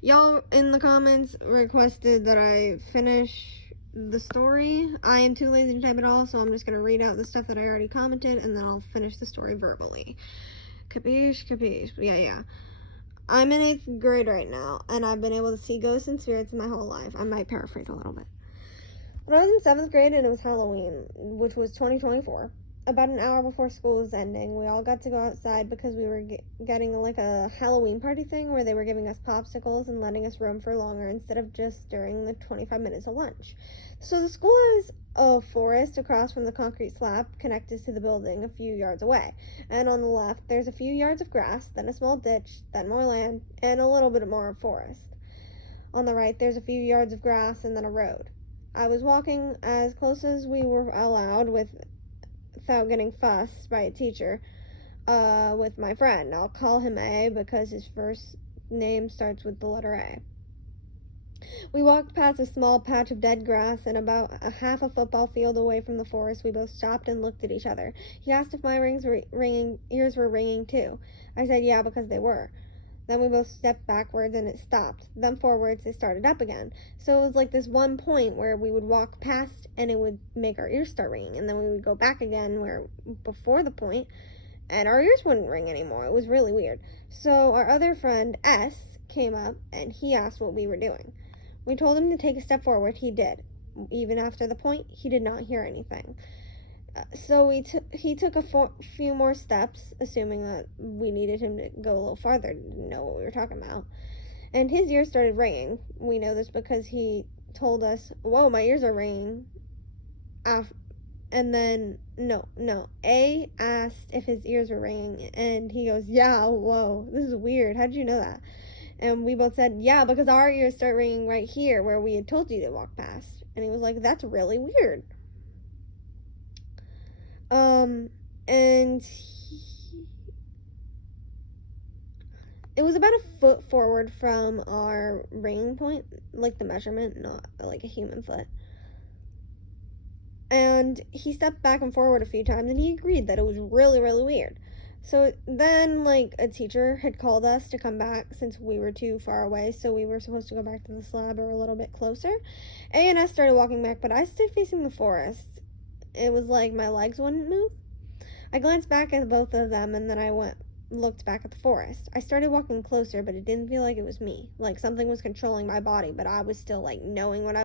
Y'all in the comments requested that I finish the story. I am too lazy to type it all, so I'm just gonna read out the stuff that I already commented, and then I'll finish the story verbally. Capiche, capiche. Yeah. I'm in 8th grade right now, and I've been able to see ghosts and spirits my whole life. I might paraphrase a little bit. When I was in 7th grade and it was Halloween, which was 2024, about an hour before school was ending, we all got to go outside because we were getting like a Halloween party thing where they were giving us popsicles and letting us roam for longer instead of just during the 25 minutes of lunch. So the school is a forest across from the concrete slab connected to the building a few yards away. And on the left, there's a few yards of grass, then a small ditch, then more land, and a little bit more forest. On the right, there's a few yards of grass and then a road. I was walking as close as we were allowed without getting fussed by a teacher with my friend. I'll call him A because his first name starts with the letter A. We walked past a small patch of dead grass, and about a half a football field away from the forest, we both stopped and looked at each other. He asked if my ears were ringing too. I said yeah, because they were. Then we both stepped backwards and it stopped. Then forwards, it started up again. So it was like this one point where we would walk past and it would make our ears start ringing. And then we would go back again where before the point and our ears wouldn't ring anymore. It was really weird. So our other friend, S, came up and he asked what we were doing. We told him to take a step forward. He did. Even after the point, he did not hear anything. So he took a few more steps, assuming that we needed him to go a little farther to know what we were talking about. And his ears started ringing. We know this because he told us, whoa, my ears are ringing. And then, no. A asked if his ears were ringing, and he goes, yeah, whoa, this is weird. How did you know that? And we both said, yeah, because our ears start ringing right here where we had told you to walk past. And he was like, that's really weird. And it was about a foot forward from our ringing point, like the measurement, not like a human foot. And he stepped back and forward a few times, and he agreed that it was really, really weird. So then, like, a teacher had called us to come back since we were too far away, so we were supposed to go back to the slab or a little bit closer. A and S started walking back, but I stayed facing the forest. It was like my legs wouldn't move. I glanced back at both of them, and then I looked back at the forest. I started walking closer, but it didn't feel like it was me. Like something was controlling my body, but I was still like knowing what I